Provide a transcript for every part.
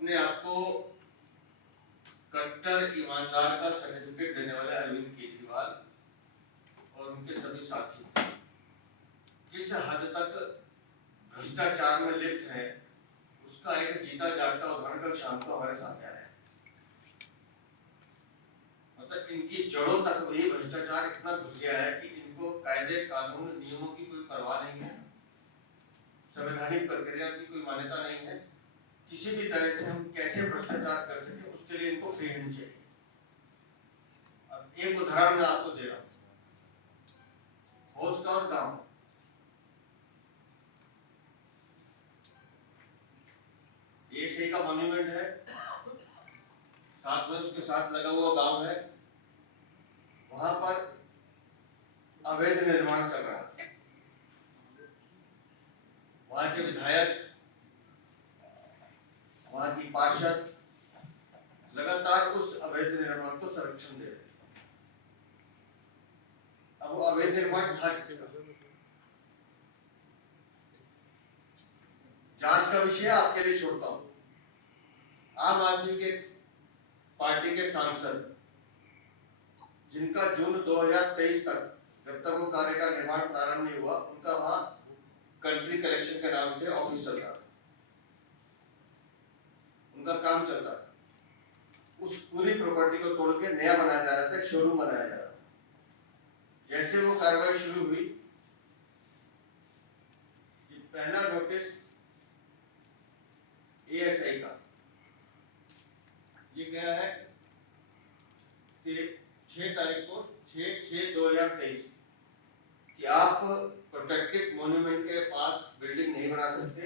अपने आप को कट्टर ईमानदार का सर्टिफिकेट देने वाले अरविंद केजरीवाल और उनके सभी साथी किस हद तक भ्रष्टाचार में लिप्त है उसका एक जीता जागता उदाहरण कल शाम को हमारे सामने आया है। मतलब इनकी जड़ों तक वही भ्रष्टाचार इतना घुस गया है कि इनको कायदे कानून नियमों की कोई परवाह नहीं है, संवैधानिक प्रक्रिया की कोई मान्यता नहीं है। किसी भी तरह से हम कैसे भ्रष्टाचार कर सके उसके लिए इनको फ्री हैंड चाहिए। अब एक उदाहरण मैं आपको दे रहा हूं। होसगांव गांव, एएसआई का मॉन्यूमेंट है, साथ में उसके साथ लगा हुआ गांव है, वहां पर अवैध निर्माण चल रहा है। वहां के विधायक, वहां की पार्षद लगातार उस अवैध निर्माण को संरक्षण दे रहे हैं। अब वो अवैध निर्माण था किसका? जांच का विषय आपके लिए छोड़ता हूं। आम आदमी के पार्टी के सांसद जिनका जून 2023 तक, जब तक वो कार्य का निर्माण प्रारंभ नहीं हुआ, उनका वहां कंट्री कलेक्शन के नाम से ऑफिस चलता था, उनका काम चलता था। उस पूरी प्रॉपर्टी को तोड़ के नया बनाया जा रहा था, एक शोरूम बनाया जा रहा था। जैसे वो कार्रवाई शुरू हुई, पहला नोटिस एएसआई का ये गया है कि 6 तारीख को 6/6/2023 कि आप प्रोटेक्टेड मॉन्यूमेंट के पास बिल्डिंग नहीं बना सकते,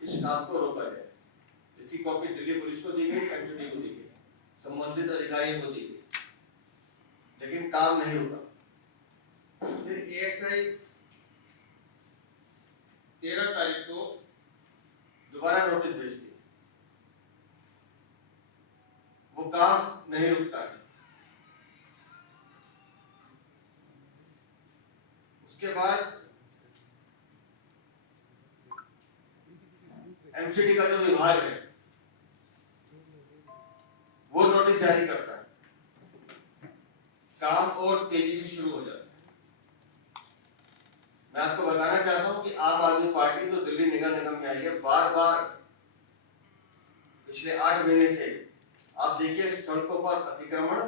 इस काम को रोका जाए। इसकी कॉपी दिल्ली पुलिस को दी गई, एमसीडी को दी गई, संबंधित अधिकारियों को दी गई, लेकिन काम नहीं रुका। फिर एएसआई 13 तारीख को दोबारा नोटिस भेजती है, वो काम नहीं रुकता है। उसके बाद एमसीडी का जो विभाग है वो नोटिस जारी करता है, काम और तेजी से शुरू हो जाता है। मैं आपको बताना चाहता हूं कि आम आदमी पार्टी जो दिल्ली निगम में आई है, बार बार पिछले 8 महीने से आप देखिए सड़कों पर अतिक्रमण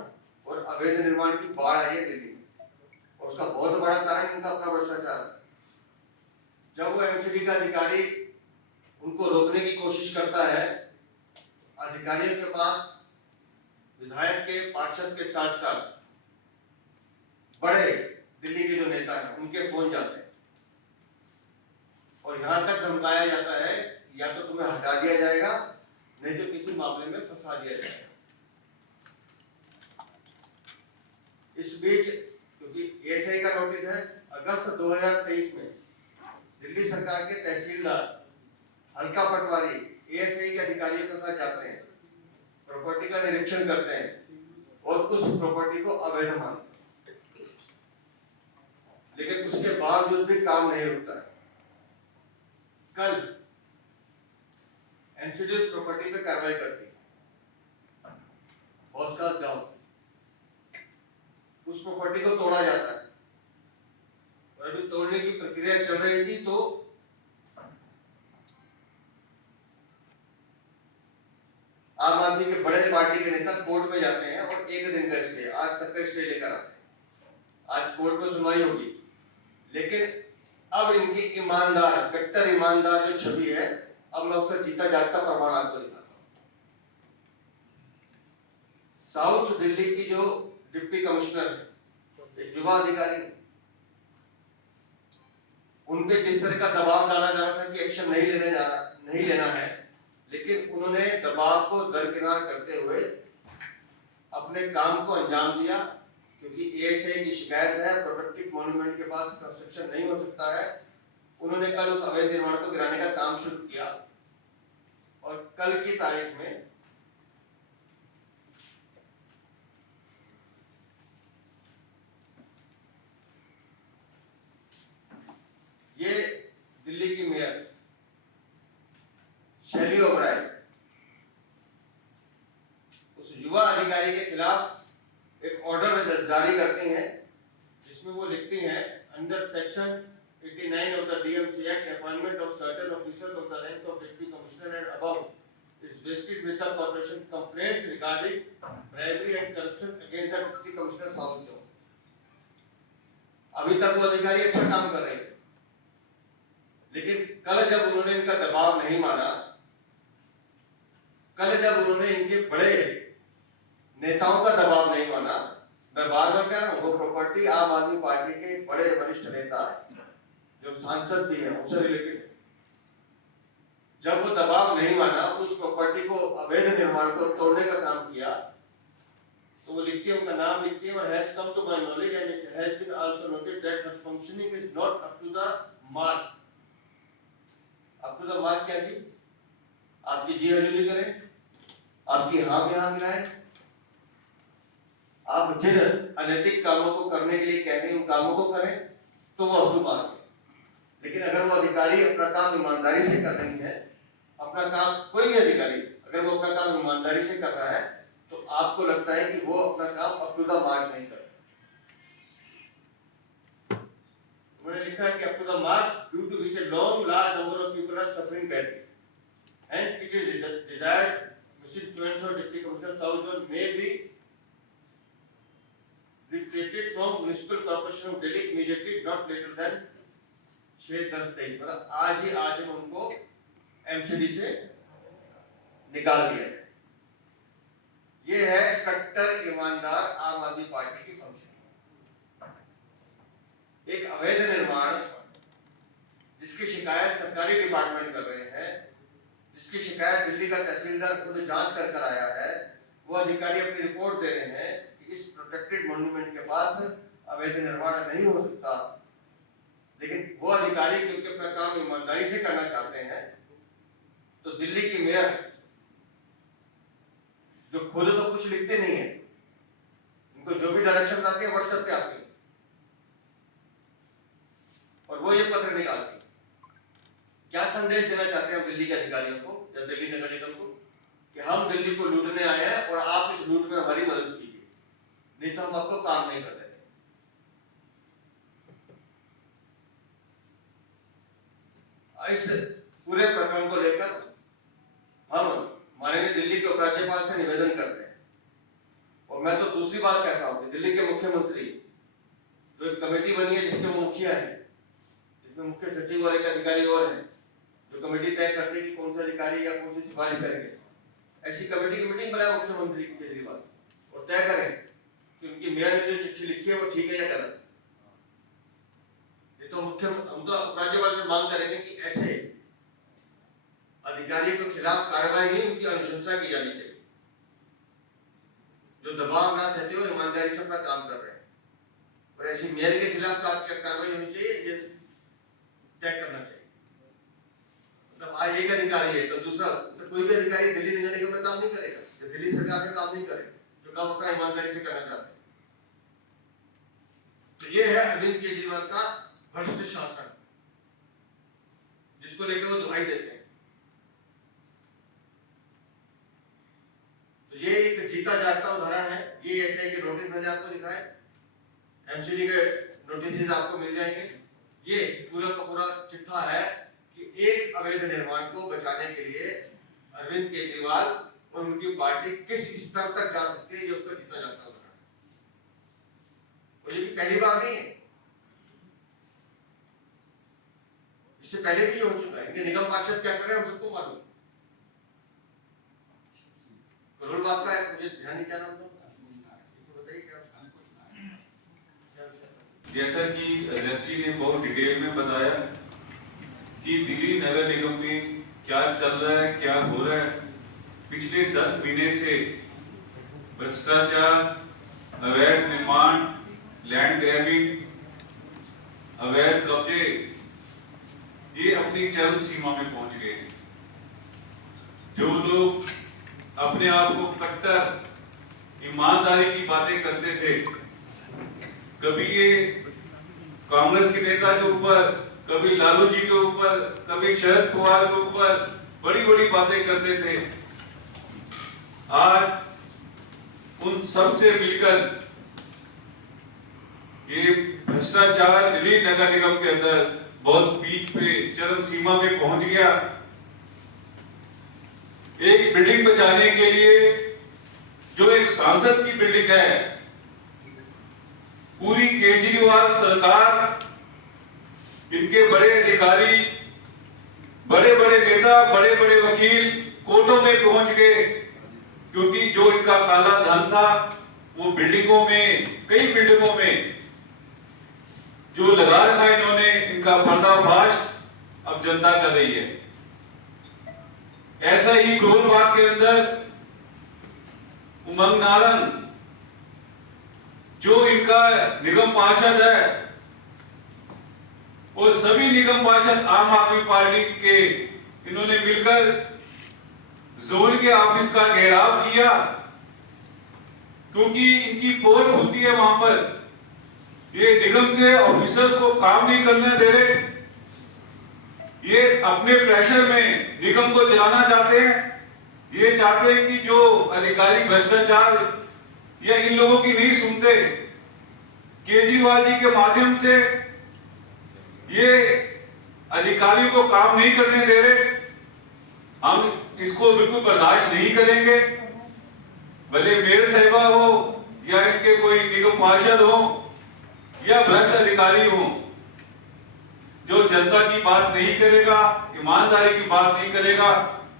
और अवैध निर्माण की बाढ़ आई है दिल्ली में, और उसका बहुत बड़ा कारण इनका अपना भ्रष्टाचार है। जब वो एमसीडी का अधिकारी उनको रोकने की कोशिश करता है, अधिकारियों के पास विधायक के, पार्षद के साथ साथ बड़े दिल्ली के जो नेता हैं उनके फोन जाते हैं और यहां तक धमकाया जाता है या तो तुम्हें हटा दिया जाएगा, नहीं तो किसी मामले में फंसा दिया जाएगा। इस बीच क्योंकि एएसआई का नोटिस है, अगस्त 2023 में दिल्ली सरकार के तहसीलदार, हल्का पटवारी एएसआई के अधिकारियों के साथ जाते हैं, प्रॉपर्टी का निरीक्षण करते हैं और उस प्रॉपर्टी को अवैध मानते हैं, लेकिन उसके बावजूद भी काम नहीं रुकता है। कल एमसीडी उस प्रॉपर्टी पे कार्रवाई करती है, होसगांव गांव, उस प्रॉपर्टी को तोड़ा जाता है और अभी तोड़ने की प्रक्रिया चल रही थी तो आम आदमी के बड़े पार्टी के नेता कोर्ट में जाते हैं और 1 दिन का स्टे, आज तक का स्टे लेकर आते हैं। आज कोर्ट में सुनवाई होगी, लेकिन अब इनकी ईमानदार, कट्टर ईमानदार जो छवि है, अब मैं उसका जीता जागता प्रमाण आपको दिखाता हूं। साउथ दिल्ली की जो डिप्टी कमिश्नर है, एक युवा अधिकारी, उन पे जिस तरह का दबाव डाला जा रहा था कि एक्शन नहीं लेना है, लेकिन उन्होंने दबाव को दरकिनार करते हुए अपने काम को अंजाम दिया। क्योंकि एएसआई की शिकायत है, प्रोटेक्टेड मॉन्यूमेंट के पास कंस्ट्रक्शन नहीं हो सकता है, उन्होंने कल उस अवैध निर्माण को गिराने का काम शुरू किया और कल की तारीख में ये दिल्ली की मेयर शैली ओबराय अधिकारी के खिलाफ एक ऑर्डर जारी करती हैं, जिसमें वो लिखती हैं, under section 89 of the DMC Act, appointment of certain officers of the rank of Deputy Commissioner and above is vested with the corporation. Complaints regarding bribery and corruption against the Deputy Commissioner South Zone. अभी तक वो अधिकारी अच्छा काम कर रहे थे, लेकिन कल जब उन्होंने इनका दबाव नहीं माना, कल जब उन्होंने इनके बड़े नेताओं का दबाव नहीं माना, मैं बार बार कह रहा हूं, वो प्रॉपर्टी आम आदमी पार्टी के बड़े वरिष्ठ नेता है, जो सांसद भी है, उनसे रिलेटेड है। जब वो दबाव नहीं माना, उस प्रॉपर्टी को अवैध निर्माण को तोड़ने का काम किया, तो वो लिखती है, उनका नाम लिखती है, और has come to my knowledge and it has been also noted that her functioning is not up to the mark. Up to the mark क्या जी? आपकी जी हजूरी करें, आपकी हाँ में हाँ मिलाएं, आप जिन अनैतिक कामों को करने के लिए कह रहे हैं, उन कामों को करें, तो वो अप टू मार्क है। लेकिन अगर वो अधिकारी अपना काम ईमानदारी से कर रही है, अपना काम, कोई भी अधिकारी अगर वो अपना काम ईमानदारी से कर रहा है, तो आपको लगता है कि वो अपना काम अप टू द मार्क नहीं कर रहा। उन्होंने लिखा है कि up to the mark due to which a long large number of people are suffering badly, hence it is desired misinfluence of deputy commissioner south zone may be retreated from municipal corporation of Delhi immediately, not later than 6-10 मतलब आज में उनको MCD से निकाल दिया है। ये है कट्टर ईमानदार आम आदमी पार्टी की फंक्शन। एक अवैध निर्माण जिसकी शिकायत सरकारी डिपार्टमेंट कर रहे हैं, जिसकी शिकायत दिल्ली का तहसीलदार खुद जांच कर आया है, वो अधिकारी अपनी रिपोर्ट दे रहे हैं कि इस प्रोटेक्टेड मॉन्यूमेंट के पास अवैध निर्माण नहीं हो सकता। लेकिन वो अधिकारी क्योंकि अपना काम ईमानदारी से करना चाहते हैं, तो दिल्ली की मेयर जो खुद तो कुछ लिखते नहीं है, उनको जो भी डायरेक्शन आती है व्हाट्सएप पे आती है, और वो ये पत्र निकालती है। क्या संदेश देना चाहते हैं दिल्ली के अधिकारियों को या दिल्ली नगर निगम को, कि हम दिल्ली को लूटने आए हैं और आप इस लूट में हमारी मदद कीजिए, नहीं तो हम आपको काम नहीं करते। इस पूरे प्रकरण को लेकर हम माननीय दिल्ली के उपराज्यपाल से निवेदन करते हैं, और मैं तो दूसरी बात कहता हूं कि दिल्ली के मुख्यमंत्री, जो एक कमेटी बनी है जिसके वो मुखिया है, जिसमें मुख्य सचिव और एक अधिकारी और हैं, जो कमेटी तय करते हैं कि कौन सा अधिकारी या कौन सी सिफारिश करेंगे, ऐसी कमेटी की मीटिंग बनाए मुख्यमंत्री केजरीवाल, और तय करें कि उनकी मेयर ने जो चिट्ठी लिखी है वो ठीक है या गलत है। तो हम तो राज्यपाल से मांग करेंगे कि ऐसे अधिकारियों के खिलाफ कार्रवाई नहीं, उनकी अनुशंसा की जानी चाहिए, जो दबाव ना सहते हुए ईमानदारी से अपना काम कर रहे हैं, और ऐसी मेयर के खिलाफ कार्रवाई होनी चाहिए, ये तय करना चाहिए। मतलब आज एक अधिकारी है तो दूसरा, तो कोई भी अधिकारी दिल्ली नगर निगम में काम नहीं करेगा, जो दिल्ली सरकार में काम नहीं करेगा, जो काम अपना ईमानदारी से करना चाहते हैं। तो ये है अरविंद केजरीवाल का भ्रष्ट शासन, जिसको लेकर वो दुहाई देते हैं। तो ये एक जीता जागता उदाहरण है। ये एसआई के नोटिस मैंने आपको दिखाए, एमसीडी के नोटिस आपको मिल जाएंगे। ये पूरा का पूरा चिट्ठा है कि एक अवैध निर्माण को बचाने के लिए अरविंद केजरीवाल और उनकी पार्टी किस स्तर तक जा सकती है, ये उसका जीता जागता उदाहरण है। और ये भी पहली बार नहीं है, इससे पहले भी ये हो चुका है। इनके निगम पार्षद क्या कर रहे हैं हम सबको मालूम। करोल बात का है, मुझे ध्यान नहीं, क्या नाम बताइए क्या? जैसा कि अध्यक्ष जी ने बहुत डिटेल में बताया कि दिल्ली नगर निगम में क्या चल रहा है, क्या हो रहा है। पिछले 10 महीने से भ्रष्टाचार, अवैध निर्माण, लैंड ग्रैबिंग, अवैध कब्जे, ये अपनी चरम सीमा में पहुंच गए हैं। जो लोग अपने आप को कट्टर ईमानदारी की बातें करते थे, कभी ये कांग्रेस के नेता के ऊपर, कभी लालू जी के ऊपर, कभी शरद पवार के ऊपर बड़ी बड़ी बातें करते थे, आज उन सब से मिलकर ये भ्रष्टाचार दिल्ली नगर निगम के अंदर बहुत पीक पे चरम सीमा में पहुंच गया। एक बिल्डिंग बचाने के लिए जो एक सांसद की बिल्डिंग है, पूरी केजरीवाल सरकार, इनके बड़े अधिकारी, बड़े बड़े नेता, बड़े बड़े वकील कोर्टों में पहुंच गए, क्योंकि जो इनका काला धन था वो बिल्डिंगों में, कई बिल्डिंगों में जो लगा रखा इन्होंने, इनका पर्दाफाश अब जनता कर रही है। ऐसा ही गोलबाग के अंदर उमंग नारंग, जो इनका निगम पार्षद है, वो सभी निगम पार्षद आम आदमी पार्टी के, इन्होंने मिलकर जोन के ऑफिस का घेराव किया, क्योंकि इनकी पोल होती है वहां पर। ये निगम के ऑफिसर्स को काम नहीं करने दे रहे, ये अपने प्रेशर में निगम को चलाना चाहते हैं। ये चाहते हैं कि जो अधिकारी भ्रष्टाचार या इन लोगों की नहीं सुनते, केजरीवाल जी के माध्यम से ये अधिकारियों को काम नहीं करने दे रहे। हम इसको बिल्कुल बर्दाश्त नहीं करेंगे, भले मेयर साहिबा हो या इनके कोई निगम पार्षद हो या भ्रष्ट अधिकारी हो, जो जनता की बात नहीं करेगा, ईमानदारी की बात नहीं करेगा,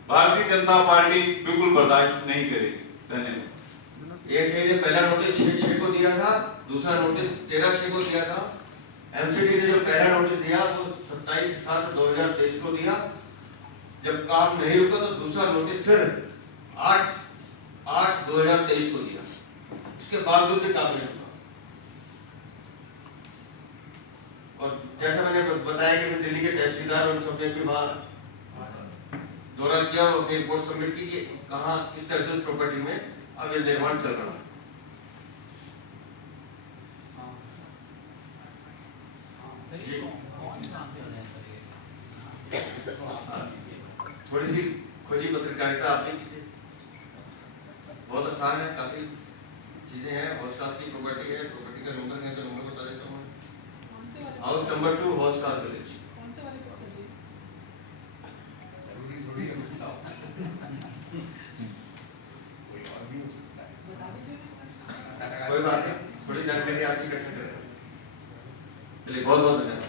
भारतीय जनता पार्टी बिल्कुल बर्दाश्त नहीं करेगी। धन्यवाद। एएसआई ने पहला नोटिस 6/6 को दिया था, दूसरा नोटिस 13/6 को दिया था। एमसीडी ने जो पहला नोटिस दिया वो 27/7/2023 को दिया। जब काम नहीं रुका तो दूसरा नोटिस सिर्फ 8/8/2023 को दिया। इसके बावजूद भी काम नहीं रुका। और जैसा मैंने बताया कि दिल्ली के तहसीलदार और सबने भी वहाँ दौरा किया और अपनी रिपोर्ट सबमिट की कि कहाँ इस तरह की प्रॉपर्टी में अब ये निर्माण चल रहा है। जी थोड़ी सी खोजी पत्रकारिता आपने की थी, बहुत आसान है, काफी चीजें हैं। हाउस कास्ट की प्रॉपर्टी है, प्रॉपर्टी का नंबर है तो नंबर बता देता हूँ। हाउस नंबर 2 हाउस कास्ट विलेज। कौन से वाले प्रॉपर्टी? जरूरी थोड़ी है बताओ। कोई और भी हो सकता है। बता दीजिए। कोई बात नहीं, थोड़ी जानकारी आपकी इकट्ठा कर रहे हैं। चलिए बहुत बहुत धन्यवाद।